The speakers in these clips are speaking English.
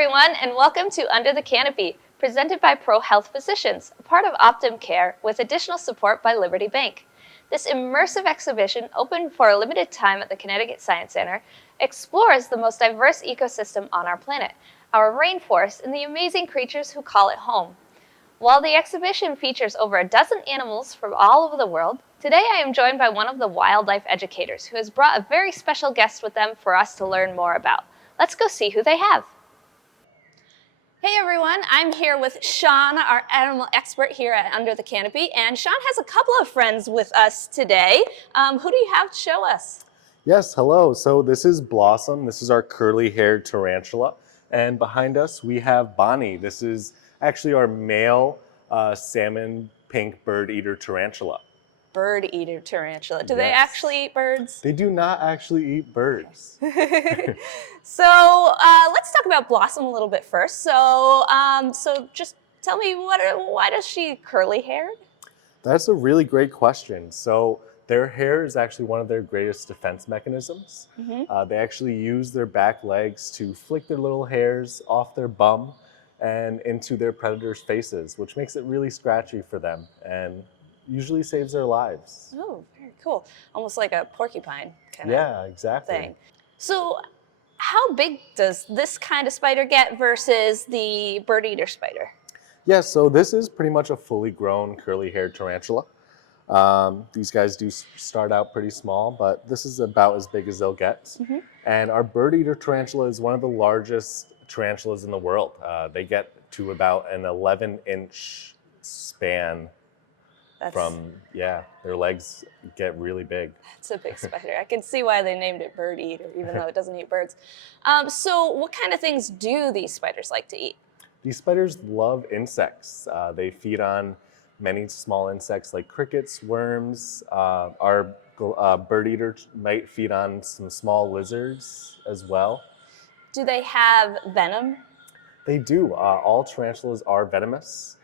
everyone, and welcome to Under the Canopy, presented by Pro Health Physicians, a part of Optum Care with additional support by Liberty Bank. This immersive exhibition, open for a limited time at the Connecticut Science Center, explores the most diverse ecosystem on our planet, our rainforest, and the amazing creatures who call it home. While the exhibition features over a dozen animals from all over the world, today I am joined by one of the wildlife educators who has brought a very special guest with them for us to learn more about. Let's go see who they have. Hey everyone, I'm here with Sean, our animal expert here at Under the Canopy, and Sean has a couple of friends with us today. Who do you have to show us? Yes, hello. So this is Blossom. This is our curly-haired tarantula. And behind us we have Bonnie. This is actually our male salmon pink bird-eater tarantula. Bird-eater tarantula. Do they Yes. actually eat birds? They do not actually eat birds. So let's talk about Blossom a little bit first. So just tell me, why does she curly-haired? That's a really great question. So their hair is actually one of their greatest defense mechanisms. They actually use their back legs to flick their little hairs off their bum and into their predators' faces, which makes it really scratchy for them and usually saves their lives. Oh, very cool. Almost like a porcupine kind Yeah, of exactly. thing. So how big does this kind of spider get versus the bird-eater spider? Yeah, so this is pretty much a fully grown curly-haired tarantula. These guys do start out pretty small, but this is about as big as they'll get. And our bird-eater tarantula is one of the largest tarantulas in the world. They get to about an 11-inch span. Their legs get really big. It's a big spider. I can see why they named it bird-eater, even though it doesn't eat birds. So what kind of things do these spiders like to eat? These spiders love insects. They feed on many small insects like crickets, worms. Our bird-eater might feed on some small lizards as well. Do they have venom? They do. All tarantulas are venomous,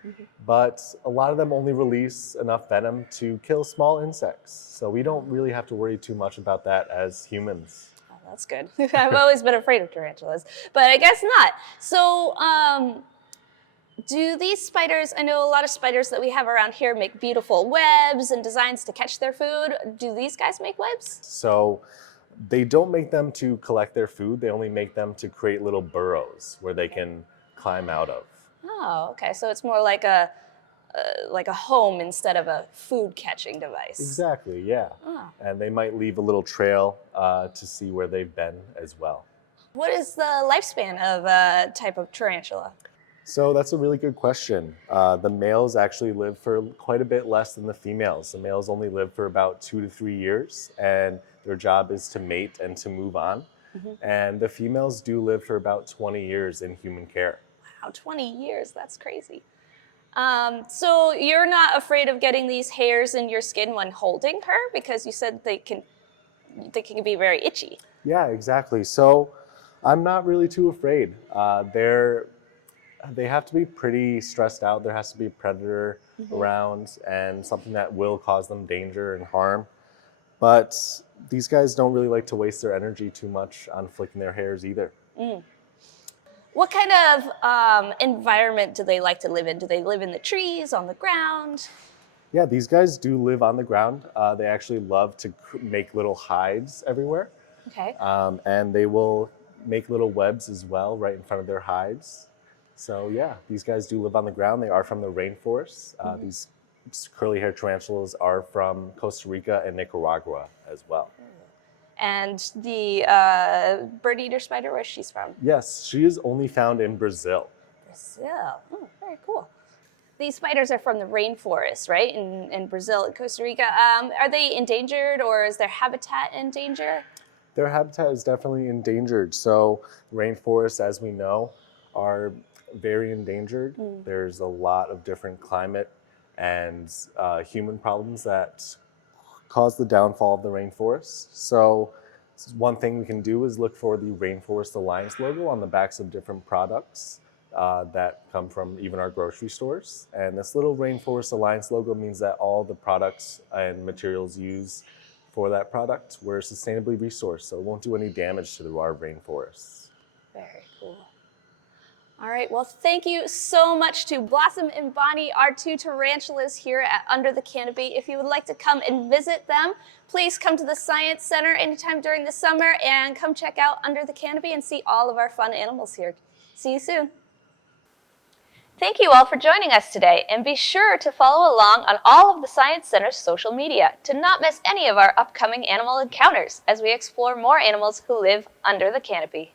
but a lot of them only release enough venom to kill small insects. So we don't really have to worry too much about that as humans. Oh, that's good. I've always been afraid of tarantulas, but I guess not. So do these spiders, I know a lot of spiders that we have around here make beautiful webs and designs to catch their food. Do these guys make webs? So they don't make them to collect their food. They only make them to create little burrows where they can climb out of. Oh, okay. So it's more like a home instead of a food catching device. Exactly, yeah. Oh. And they might leave a little trail to see where they've been as well. What is the lifespan of a type of tarantula? So that's a really good question. The males actually live for quite a bit less than the females. The males only live for about 2 to 3 years, and their job is to mate and to move on. And the females do live for about 20 years in human care. Wow, 20 years, that's crazy. So you're not afraid of getting these hairs in your skin when holding her? Because you said they can be very itchy. Yeah, exactly. So I'm not really too afraid. They have to be pretty stressed out. There has to be a predator around and something that will cause them danger and harm. But these guys don't really like to waste their energy too much on flicking their hairs either. What kind of environment do they like to live in? Do they live in the trees, on the ground? Yeah, these guys do live on the ground. They actually love to make little hides everywhere. Okay. And they will make little webs as well right in front of their hides. So yeah, these guys do live on the ground. They are from the rainforest. These curly-haired tarantulas are from Costa Rica and Nicaragua as well. And the bird-eater spider, where she's from? Yes, she is only found in Brazil. Brazil. Oh, very cool. These spiders are from the rainforest, right? In Brazil and Costa Rica. Are they endangered, or is their habitat in danger? Their habitat is definitely endangered. So rainforests, as we know, are very endangered. There's a lot of different climate and human problems that cause the downfall of the rainforest. So one thing we can do is look for the Rainforest Alliance logo on the backs of different products that come from even our grocery stores. And this little Rainforest Alliance logo means that all the products and materials used for that product were sustainably resourced, so it won't do any damage to our rainforests. Very cool. All right, well, thank you so much to Blossom and Bonnie, our two tarantulas here at Under the Canopy. If you would like to come and visit them, please come to the Science Center anytime during the summer and come check out Under the Canopy and see all of our fun animals here. See you soon. Thank you all for joining us today, and be sure to follow along on all of the Science Center's social media to not miss any of our upcoming animal encounters as we explore more animals who live under the canopy.